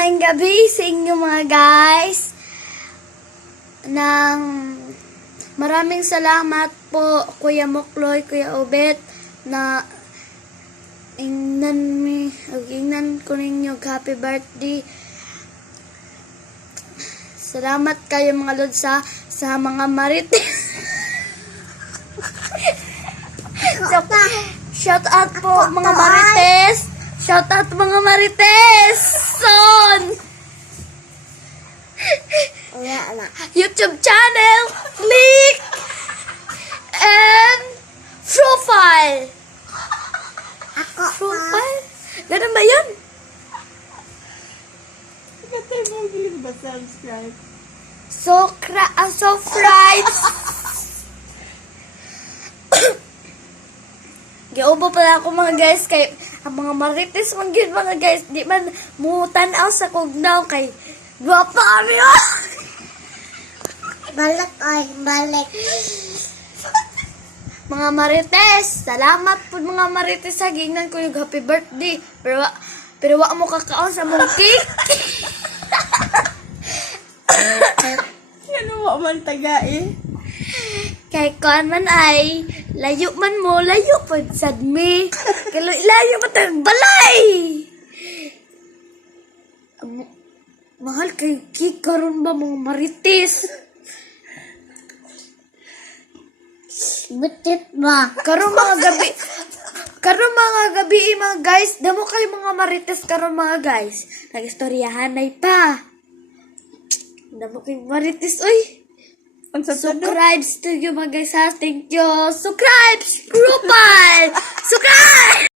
Maayong gabi sa inyo mga guys. Maraming salamat po Kuya Mokloy, Kuya Obet na ingnan ko ninyo happy birthday. Salamat kayo mga lod sa mga marites. Shout out po mga marites. Shout out mga marites. Son. YouTube channel, click and profile. Profile? Ganun ba yun? Katay mo, gilig ba subscribe? Subscribe. Giubo pala ako mga guys kay ang mga marites man gyud mga guys, di man mutan-aw sa kugnaw kay guwapa kami. Balik. Mga marites, salamat po mga marites sa gingnan ko yung happy birthday. Pero wa mo kakaon sa mong cake. Ano mo man taga eh? Kay kuan man ay layo man mo, layo pod sad mi. Kay layo man tag balay. Mahal kay cake karon ba mga marites? Butit ba? Karon mga gabi mga guys, damo kay mga marites karon mga guys. Nagistoryahan ay pa. Damo kay marites oy. Subscribe to you mga guys ha. Thank you. Subscribe! Grupal! Subscribe!